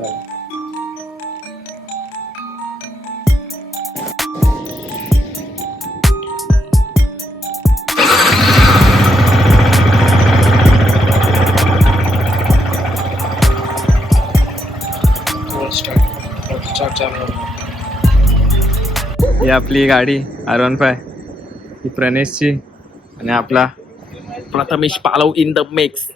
ही आपली गाडी R15 ही प्रणेशची आणि आपला प्रथमेश पालव in the mix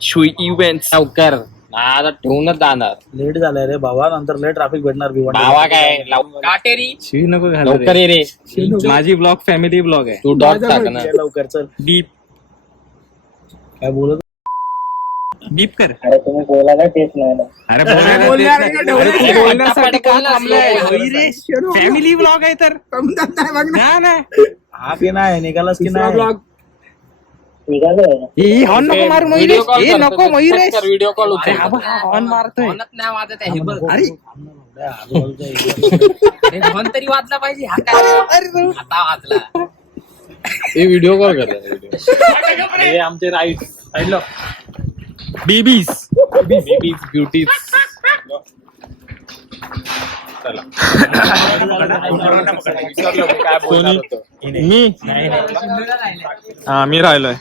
Shuey events लवकर आता ठेवूनच जाणार. लेट झालाय रे बाबा, नंतर लेट ट्रॅफिक भेटणार बाबा काय काटेरी शिवी नको घालू लवकर रे. ये रे. माझी ब्लॉग फॅमिली ब्लॉग आहे. तू डॉट टाक ना. लवकर चल. डीप काय बोलत बीप कर. अरे तुम्ही बोलायला टेस्ट नाही ना. अरे बोलण्यासाठी का थांबलाय? फॅमिली ब्लॉग आहे तर ना ना. हा की नाही निघालास की नाही ब्लॉग ही हॉर्न नको मारू मयुरेश. हे नको मयुरेश. व्हिडिओ कॉल अरे हा बघ, हा हॉर्न मारतोय. नाही वाजत आहे बघ. अरे हॉर्न तरी वाजला पाहिजे. आता वाजला. हे व्हिडिओ कॉल करतात. हे आमचे राईट राईट बेबीज ब्युटीज मी राहिलोय.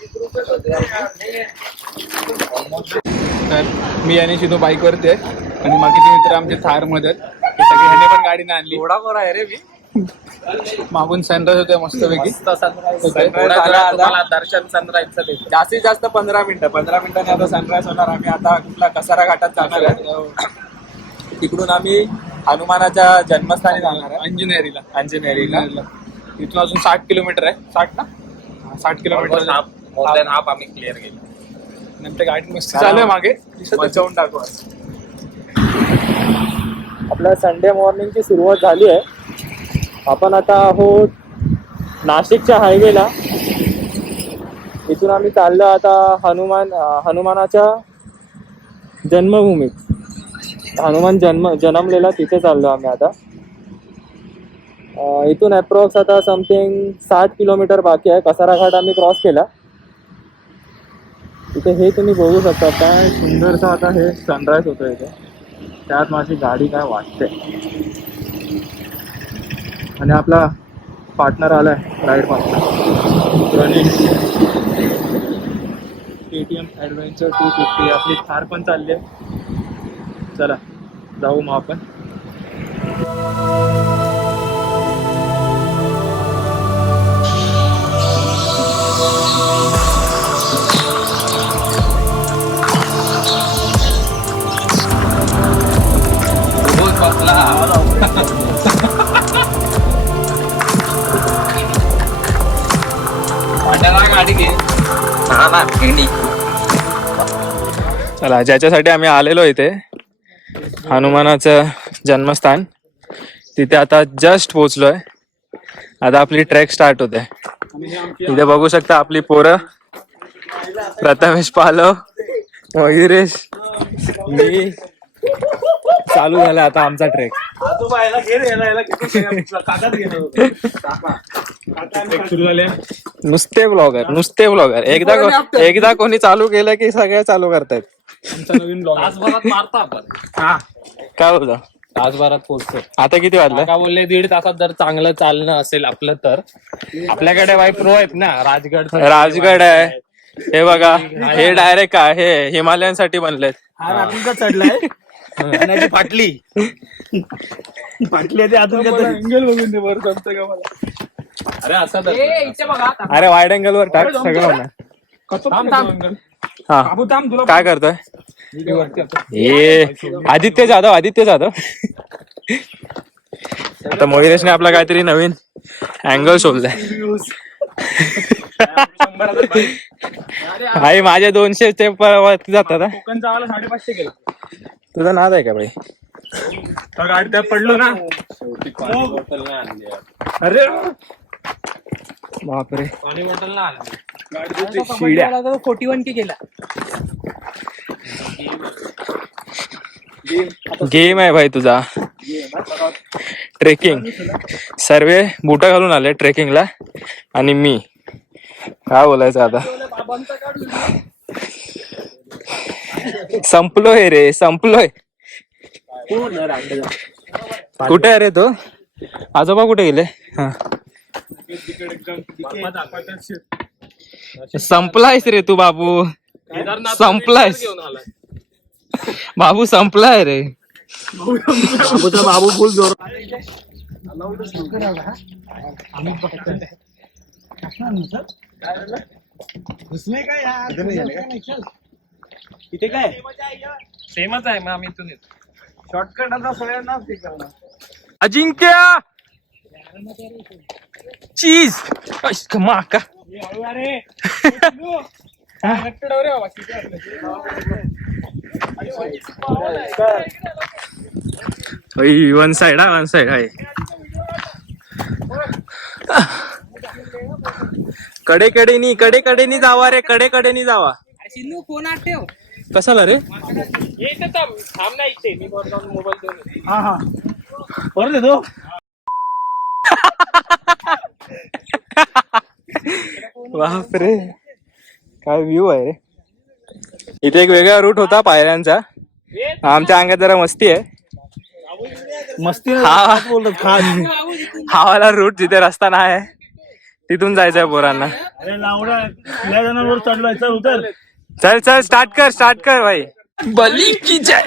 तर मी आणि शिदू बाईक वरती आहे आणि बाकीचे मित्र आमचे थार मध्ये आहेत. हे सगळे ह्याने पण गाडीने आणली. थोडा बरा आहे रे मी. मागून सनराईज होते मस्त पैकी. दर्शन सनराईजचं जास्तीत जास्त 15 मिनिटांनी आता सनराईज होणार. आम्ही आता कुठला कसारा घाटात जाणार आहे. तिकडून आम्ही हनुमानाच्या जन्मस्थानी जाणार आहे अंजनेरीला. इथून अजून 60 किलोमीटर आहे. 60 ना 60 किलोमीटर. मोर दॅन हाफ आम्ही क्लिअर केलं. नंतर गाडी मस्त चालू आहे मागे. जाऊन टाकू. आपल्या संडे मॉर्निंगची सुरुवात झाली आहे. आपण आता आहोत नाशिकच्या हायवेला. इथून आम्ही चाललो आता हनुमानाच्या जन्मभूमीत. हनुमान जन्मलेला तिथे चाललो आम्ही आता. इथून अप्रॉक्स आता समथिंग 60 किलोमीटर बाकी आहे. कसारा घाट आम्ही क्रॉस केला. इथे हे तुम्ही बघू शकता काय सुंदरसं आता हे सनराईज होतो इथे. त्यात माझी गाडी काय वाटते. आणि आपला पार्टनर आलाय ride partner running KTM adventure 250. आपली थार पण चालली आहे. चला जाऊ मग आपण. गाडी घे. चला ज्याच्यासाठी आम्ही आलेलो इथे हनुमानाचं जन्मस्थान तिथे आता जस्ट पोहोचलोय. आता आपली ट्रेक स्टार्ट होते. इथे बघू शकता आपली पोरं प्रथमेश पालव मयुरेश मी. चालू झाला आता आमचा ट्रेक. सुरू झाले. नुसते ब्लॉगर एकदा कोणी चालू केलं की सगळे चालू करतायत. नवीन ब्लॉग तासभरात मारतो आपण. हा काय बोलतो. तासभरात पोहोचतो. आता किती वाजलं का बोलले 1.5 तासात जर चांगलं चालणं असेल आपलं तर आपल्याकडे बाई प्रो आहेत ना. राजगड आहे. हे बघा हे डायरेक्ट हे हिमालयन साठी बनलेत. चढलाय फाटली ते अजून अँगल बघून दे वर जमतं का मला. अरे असं अरे वाईड अँगल वर टाक सगळं होणार. हा काय करतोय. हे आदित्य जाधव आता मयुरेशने आपला काहीतरी नवीन अँगल शोधलाय. भाई माझे 200 ते वरती जातात. 550 केला. तुझा नाद आहे का भाई. गाडी त्यात पडलो ना. अरे बापरे. पाणी बॉटल ना आलं. 41 केला. गेम आहे भाई तुझा. ट्रेकिंग सर्व बुट घालून आले ट्रेकिंगला आणि मी काय बोलायचं आता. संपलोय रे संपलोय. कुठे आहे रे तो? आजोबा कुठे गेले? हा संपलायस रे तू बाबू, संपलायस बाबू, संपलाय रे बाबू फुल जोर. इथे काय सेमच आहे. मग आम्ही इथून येतो. शॉर्टकट आता सगळ्यांना करणार. अजिंक्य चीज माका वन साइड आहे, वन साइड आहे. कडेकडेनी जावा रे, कडेकडेनी जावा. फोन आठ ठेव. कशाला रे? थांब ना इथे, मी वर जाऊन मोबाईल देऊन. हा हा परत येतो. बापरे काय व्ह्यू आहे रे. इथे एक वेगळा रूट होता पायऱ्यांचा. आमच्या अंगात जरा मस्ती आहे. मस्ती बोलतात हा वाला रूट जिथे रस्ता नाही आहे तिथून जायचंय पोरांना. अरे लावडा जणांवर चढवायचं उतर. चल चल स्टार्ट कर भाई. बली की जय.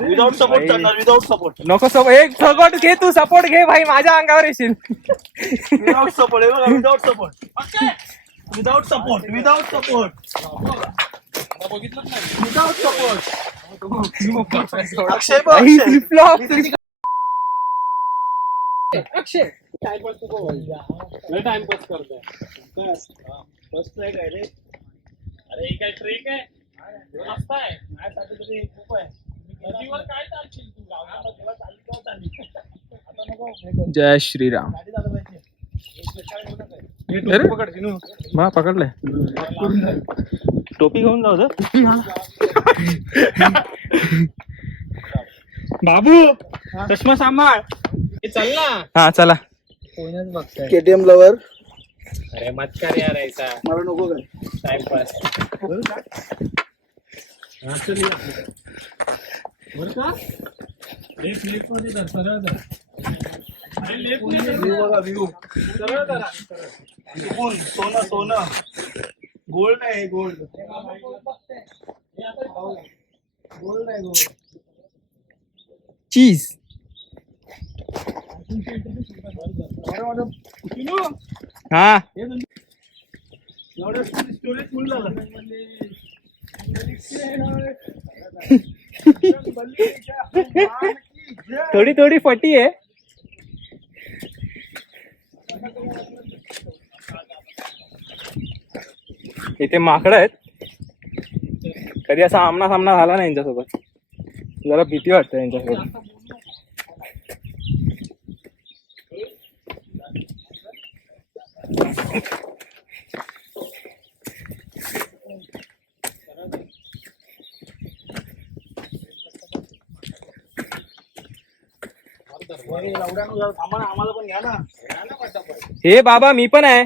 विदाउट सपोर्ट करणार, विदाउट सपोर्ट. नको एक सपोर्ट घे, तू सपोर्ट घे भाई, माझ्या अंगावर येशील. Without support, without support, without support, without support, without support. Akshay Akshay timepass करतोय. फर्स्ट ट्रॅक आहे रे. अरे ही काय ट्रेक आहे, रस्ता आहे. माझ्यासाठी तरी खूप आहे. नदीवर काय चालशील तू? आता नको. जय श्रीराम. पकडलंय. टोपी घेऊन जाऊ बाबू चष्मा सांभाळ. चल ना. हा चला. KTM lover. अरे मत कर यार ऐसा. मला नको काय टाइमपास. लेफ्ट मध्ये धर, सरळ धर. अरे लेफ्ट मध्ये व्ह्यू सरळ धरा. सोनं सोनं गोल्ड आहे, गोल्ड गोल्ड आहे, गोल्ड. चीज. हा स्टोरेज फुल झालं. थोडी थोडी फटी आहे. इथे माकडं आहेत. कधी असा आमना सामना झाला नाही यांच्यासोबत. जरा भीती वाटते यांच्यासोबत. आम्हाला पण घ्या ना. हे बाबा मी पण आहे.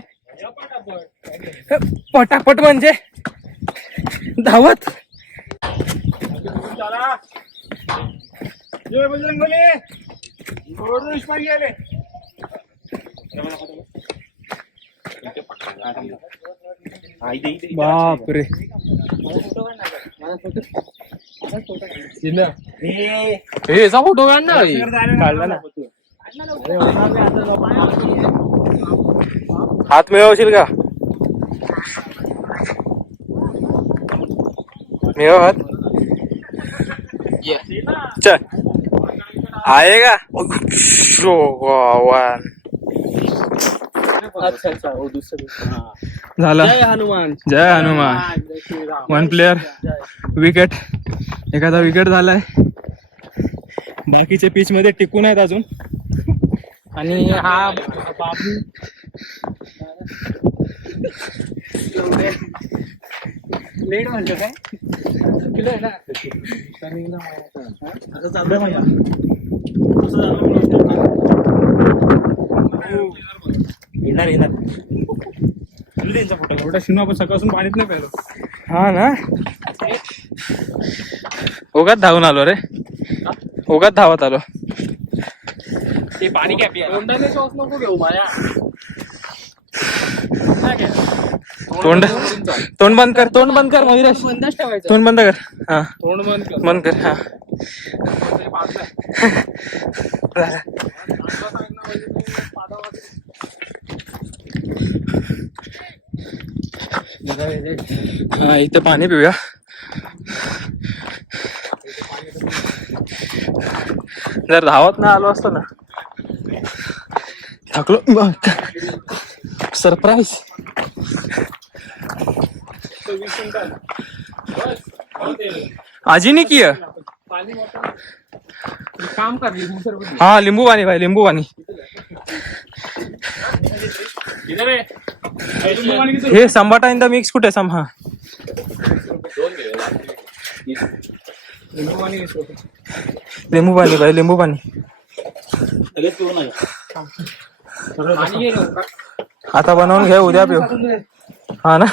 पटापट म्हणजे धावत. बापरे याचा फोटो काढला ना. हात मिळवशील का? मिळव हात. चल आएगा. झाला. जय हनुमान. जय हनुमान. One player wicket. एखादा विकेट झालाय. बाकीचे पिच मध्ये टिकून आहेत अजून. आणि हा बाबू लेट म्हणतो काय किलो आहे ना. असं चाललंय माझ्या. येणार येणार. एवढा शिनो आपण सकाळपासून पाणीच नाही प्यायलो. हा ना, उगाच धावून आलो रे, उगाच धावत आलो. ते पाणी काय पिया तोंडाने श्वास नको घेऊ माझ्या. तोंड तोंड बंद कर, तोंड बंद कर मयुरेश, बंदच ठेवायचं. तोंड बंद कर. हा तोंड बंद कर. बंद कर. हा हा इथं पाणी पिऊया. जर धावत ना आलो असतो ना, थकलो. सरप्राईज. आजीने किया. काम कर. हा लिंबू पाणी भाई, लिंबू पाणी. हे संबाटा इन द मिक्स कुठे सम. हा लिंबू पाणी भाई, लिंबू पाणी. आता बनवून घ्या, उद्या पिऊ. हा ना,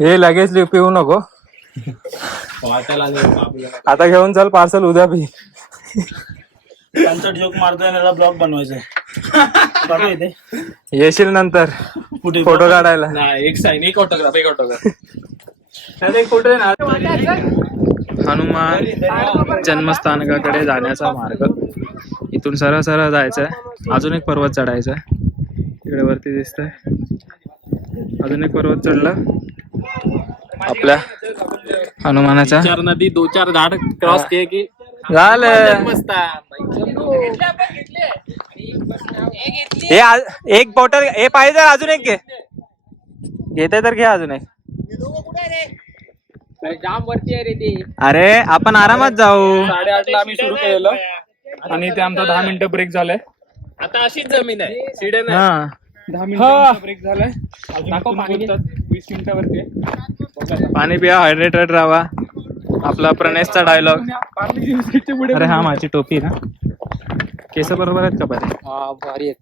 हे लगेच पिऊ नको. आता घेऊन चल पार्सल, उद्या पी. त्यांचा जोक मारतोय आणि ब्लॉग बनवायचा. येशील नंतर फोटो काढायला. एक ऑटोग्राफ. हनुमान जन्मस्थानकाकडे जाण्याचा मार्ग. इथून सरळ सरळ जायचंय. अजून एक पर्वत चढायचा आहे, तिकडे वरती दिसतंय. अजून एक पर्वत चढला आपल्या हनुमानाचा. 4 नदी 2-4 झाड क्रॉस केले की झालं. हे एक बॉटल हे पाहिजे, अजून एक घे. घेते तर घे अजून एक. जाम वरती आहे रे ते. अरे आपण आरामात जाऊ. 8:30ला आम्ही सुरू केलेलं आणि ते आमचा 10 मिनिटं ब्रेक झालाय. आता अशीच जमीन आहे, शिड्या नाही. हा 10 मिनिटं ब्रेक झालाय. अजून 20 मिनिटावरती आहे. पाणी पिया, हायड्रेटेड राहा. आपला प्रणेशचा डायलॉग. अरे हा माझी टोपी ना, केस बरोबर आहेत का बरे? हा भारी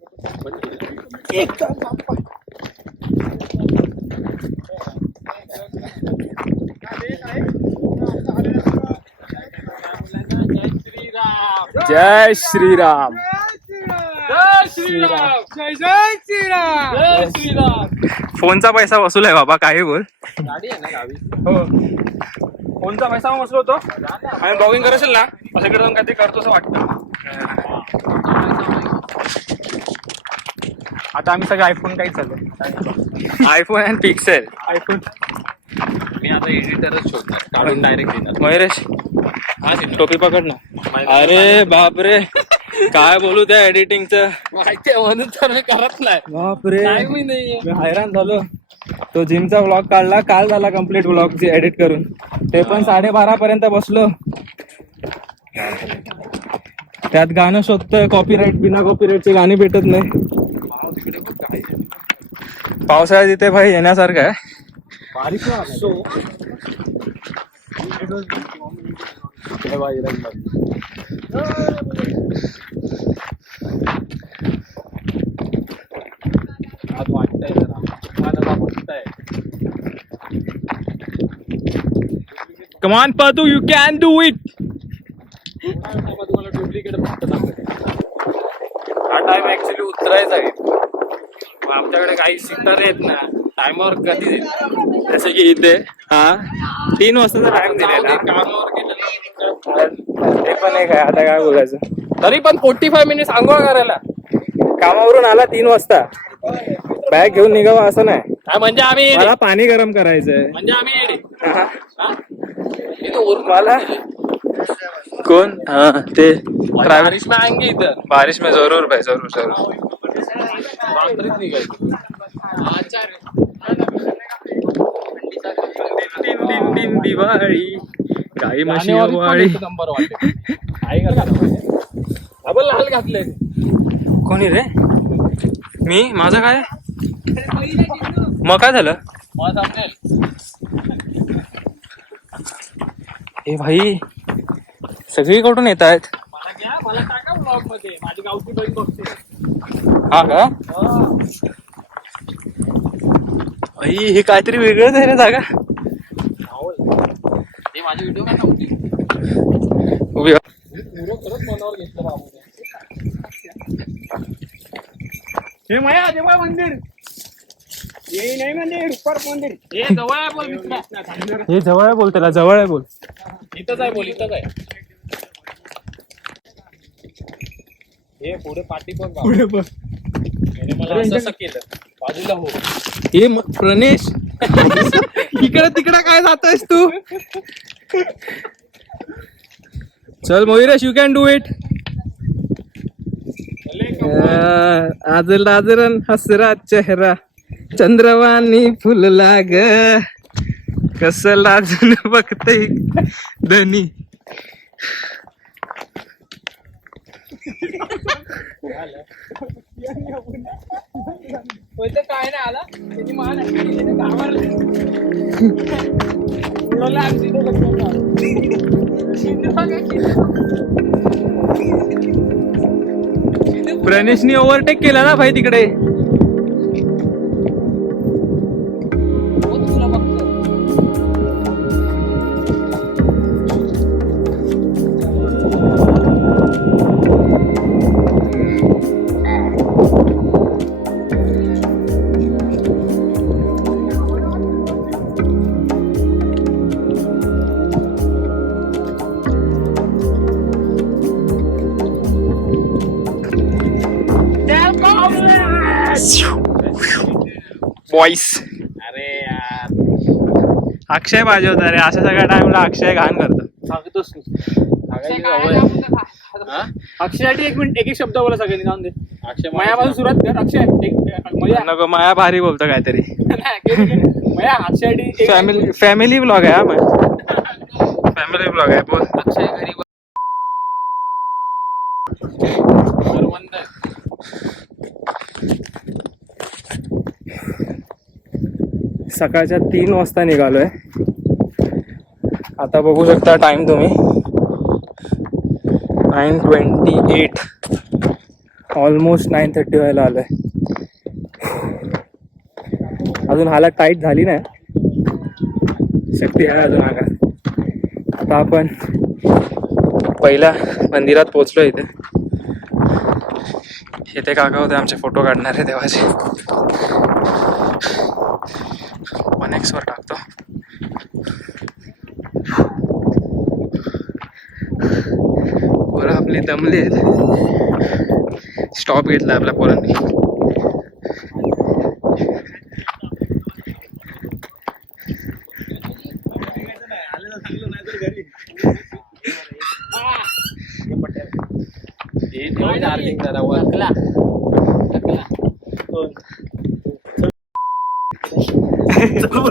जय श्रीराम. फोनचा पैसा वसूल आहे बाबा, काही बोल. हो, फोनचा पैसा वसूल होतो आणि ब्लॉगिंग करायचं ना, असं इकडे जाऊन काहीतरी करतो असं वाटतं. आता आम्ही सगळे आयफोन काही चालू. IPhone and pixel. आयफोन मी आता एडिटरच शोधणार, काढून डायरेक्ट देणार. मयुरेश हा टोपी पकड ना. अरे बापरे, काय बोलू त्या एडिटिंगचं. माहिती आहे म्हणून तर मी करत नाही. बापरे, मी नाही. मी हैराण झालो. तो जिमचा व्लॉग काढला काल, झाला कम्प्लीट व्लॉग एडिट करून. ते पण 12:30 पर्यंत बसलो. त्यात गाणं शोधतोय, कॉपीराईट, बिना कॉपीराईटची गाणी भेटत नाही. पावसाळ्यात इथे भाई येण्यासारखं आहे. Come on Patu, you can do it. हा टाइम ऍक्च्युली उतरायचा आहे. आमच्याकडे काही सिग्नल आहेत ना, टाइमवर कधी येईल. जसं की इथे 3 वाजताचा टाइम दिलेला. कामावर गेलेलं ते पण एक आहे, आता काय बोलायचं. तरी पण 45 मिनिट्स आंघोळ करायला. कामावरून आला 3 वाजता, बॅग घेऊन निघावा असं नाही. म्हणजे आम्ही मला पाणी गरम करायचंय. म्हणजे आम्ही येडे. मला कौन? हाँ ते बारिश में आएंगे इधर. बारिश में जरूर भाई, जरूर जरूर. रात्रीच निघायचं. दिन दिन दिन दिवाळी, काही म्हशी वाळी. नंबर वाटते. आपण लाल घातले. कोणी रे? मी? माझं काय? मग काय झालं? हे भाई सगळीकडून येत आहेत. मला टाका ब्लॉग मध्ये. माझी गावची बहीण बघते. हा का हे काहीतरी वेगळंच आहे ना जागा. हे माझी व्हिडिओ काय नव्हती. उभी व्हा. खरंच मनावर घेतलं बाबू. हे माया देवा मंदिर हे नाही मंदिर उपर मंदिर हे जवळ आहे बोल मित्रा. हे जवळ आहे बोल, त्याला जवळ आहे बोल. इथंच आहे बोल, इथंच आहे. हे पुढे पाठी बघ बाबा. पुढे बघ. याने मला असं केलं बाजूला हो. हे प्रणेश इकडे तिकडे काय जातोयस तू. चल मोहिरेश, यू कॅन डू इट. आजल आजरण हसरा चेहरा चंद्रवाणी फुलला ग, कस लाजून बघते धनी. काय नाही आला त्याची मान प्रणेशनी ओव्हरटेक केला ना भाई तिकडे. बॉईस, अरे यार अक्षय पाहिजे होता रे. अशा सगळ्या टाइमला अक्षय घाण करतो. सांगतोस अक्षयसाठी 1 मिनिट एक शब्द बोला सगळ्यांनी. जाऊन दे अक्षय मायापासून सुरुवात कर. अक्षय मया नको, माया भारी बोलतो काहीतरी. मया अक्षयसाठी फॅमिली ब्लॉग आहे हा. फॅमिली ब्लॉग आहे बोल. अक्षय घरी सकाळच्या 3 वाजता निघालोय. आता बघू शकता टाइम तुम्ही, 9:28. ऑलमोस्ट 9:30 व्हायला आलोय. अजून हालत टाईट झाली नाही, शक्ती आहे अजून अंगात. आता आपण पहिल्या मंदिरात पोहोचलो. इथे काका होते आमचे फोटो काढणारे देवाचे. 1x वर टाकतो. पोरं आपली दमली आहेत. स्टॉप घेतला आपल्या पोरांनी.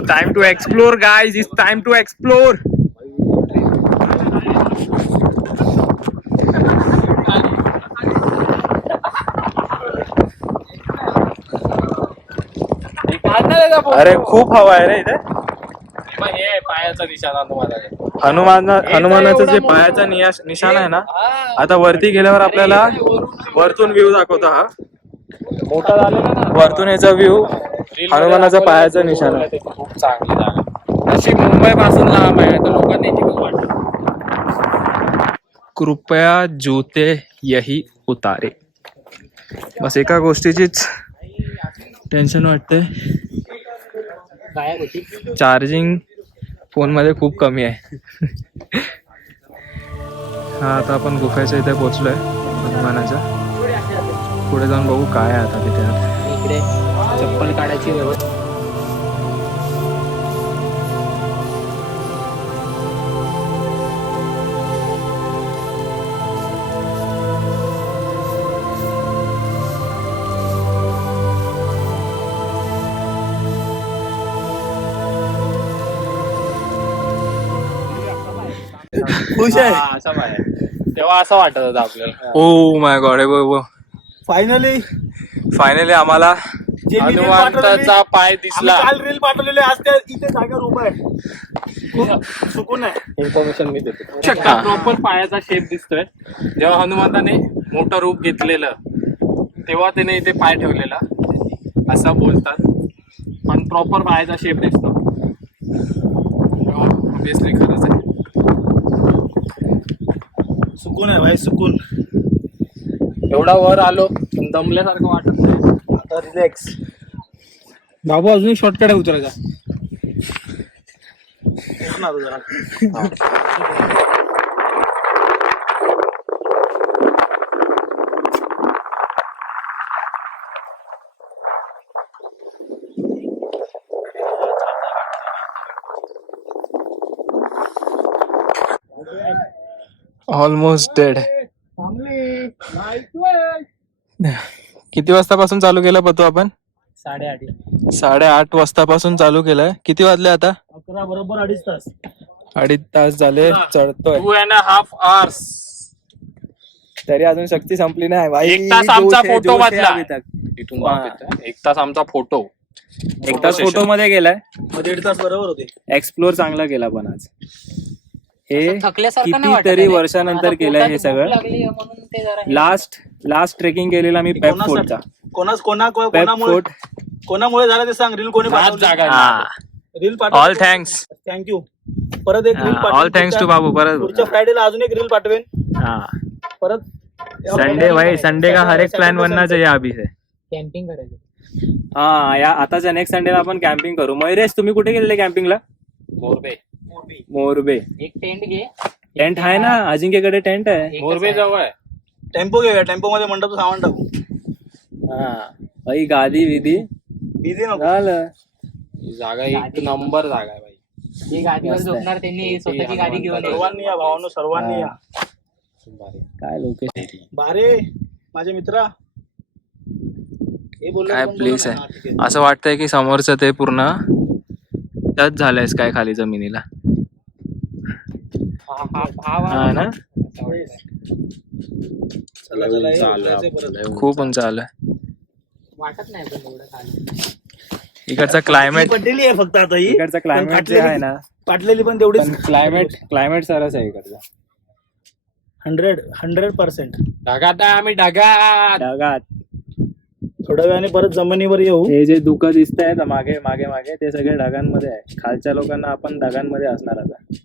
Time to explore, guys. It's time to explore. अरे खूप हवा आहे रे इथे. हे पायाचा निशाणा तुम्हाला हनुमानाचं जे पायाचा निशाण आहे ना, आता वरती गेल्यावर आपल्याला वरतून व्ह्यू दाखवतो. हा मोठा झालेला ना वरतून याचा व्ह्यू हनुमानाचा पायाचा निशाण आहे. खूप चांगली जागा. अशी मुंबई पासून लांब आहे तर लोकांनी वाटत. कृपया जूते यही उतारे. बस एका गोष्टीचीच टेन्शन वाटते, चार्जिंग फोनमध्ये खूप कमी आहे. हा आता आपण गुफेच्या इथे पोहोचलोय हनुमानाच्या. पुढे जाऊन बघू काय आहे आता तिथे. इकडे चप्पल काढायची व्यवस्था. खुश आहे. असं आहे तेव्हा असं वाटत होतं आपल्याला. Oh my God. फायनली आम्हाला हनुमंताचा पाय दिसला. काल रील पाठवलेले, आज त्या इथे जागेवर उभा आहे. खूप सुकून आहे. इन्फॉर्मेशन मी देतो. प्रॉपर पायाचा शेप दिसतोय. जेव्हा हनुमंताने मोठं रूप घेतलेलं तेव्हा त्याने इथे पाय ठेवलेला असं बोलतात, पण प्रॉपर पायाचा शेप दिसतो. ऑब्विसली खरंच आहे. सुकून आहे भाई, सुकून. एवढा वर आलो पण दमल्यासारखं वाटत नाही. आता रिलॅक्स. बाबू अजून शॉर्टकट आहे उतरायचा. Almost dead. किती वाजतापासून चालू केलं पतू आपण? 8:30 वाजतापासून चालू केलंय. किती वाजले आता? 11 बरोबर 2.5 तास. 2.5 तास झाले चढतोय, 2.5 hours. तरी अजून शक्ती संपली नाही भाई. 1 तास आमचा जोश है, फोटो जोश है वाचला अभी तक. इथून वाप येतोय. 1 तास आमचा फोटो. 1 तास फोटो मध्ये गेलाय. 1.5 तास बरोबर होते. एक्सप्लोर चांगला केला पण आज. हे थकल्यासारखं नाही वाटत कितीतरी आहे. वर्षानंतर आता केलंय हे पोटात सगळं. भूक लागली आहे म्हणून ते जरा हे- लास्ट ट्रेकिंग केलेला मी पेप फोर्टचा. कोणामुळे झालं ते सांग. रील कोणी हाच जागा आहे. Reel all thanks. थँक्यू. परत एक रील ऑल थँक्स टू बाबू. पुढच्या परत फ्रायडेला अजून एक रील पाठवेन. परत संडे भाई, संडे का हर एक प्लान बनना चाहिए अभी से. कॅम्पिंग करायचं. हा, या आताच्या नेक्स्ट संडेला आपण कॅम्पिंग करू. मयुरेश, तुम्ही कुठे गेलेले कॅम्पिंगला? मोरबे. एक टेंट घे. टेंट आहे ना, अजिंक्यकडे टेंट आहे. मोरबे जवळ आहे. टेम्पो घेऊया. टेम्पो मध्ये मंडपचं सामान टाकू. हा भाई, गादी विधी बिझी नको. झालं. ही जागा एक नंबर जागा आहे भाई. जे गाडीवर मस्त आहे. झोपणार त्यांनी स्वतःची गाडी घेऊन यायची. सर्वांनी या भावानो, सर्वांनी या. काय लोकेशन, बारे माझे मित्रा. हे बोलले काय पण प्लेस बोला ना. आहे. ठीक आहे. असं वाटतंय की समोरचं ते पूर्ण टच झालंयस काय खाली जमिनीला. हा ना, चला चला हे उतरायचंय परत. खूप उंच आलं. वाटत नाही पण एवढं खाली. इकडचा क्लायमेट, पडलेली आहे फक्त आता ही. इकडचा क्लायमेट जे आहे ना, पाटलेली पण तेवढीच. पण क्लायमेट सरस आहे इकडचा. 100% ढगात आहे आम्ही, ढगात. ढगात थोड्या वेळाने परत जमिनीवर येऊ. हे जे दुःख दिसत आहे मागे मागे मागे, ते सगळे ढगांमध्ये आहे. खालच्या लोकांना आपण ढगांमध्ये असणार आता.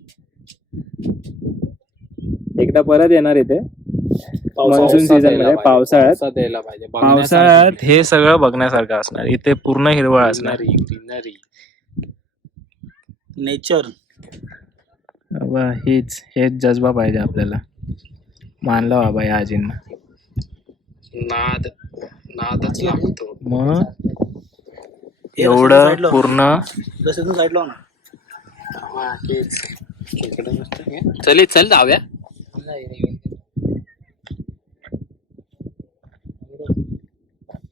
एकदा परत येणार इथे मान्सून सीझन मध्ये, पावसाळ्यात. द्यायला पाहिजे. पावसाळ्यात हे सगळं बघण्यासारखं असणार. इथे पूर्ण हिरवळ असणार. ग्रीनरी. नेचर. बाबा, हेच जज्बा पाहिजे आपल्याला. मानलं बाबा या आजींना. नादच लागतो. मग एवढं पूर्ण जसं साईडला ना. चल जाऊया.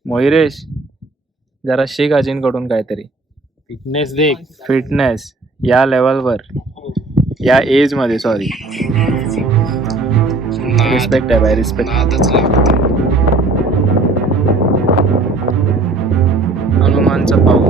मयुरेश, जरा शिक आजींकडून काहीतरी. फिटनेस देख. फिटनेस या लेवलवर, या एज मध्ये. सॉरी, रिस्पेक्ट आहे बाय, रिस्पेक्ट. नादच लागतो. हनुमानचा पाऊस.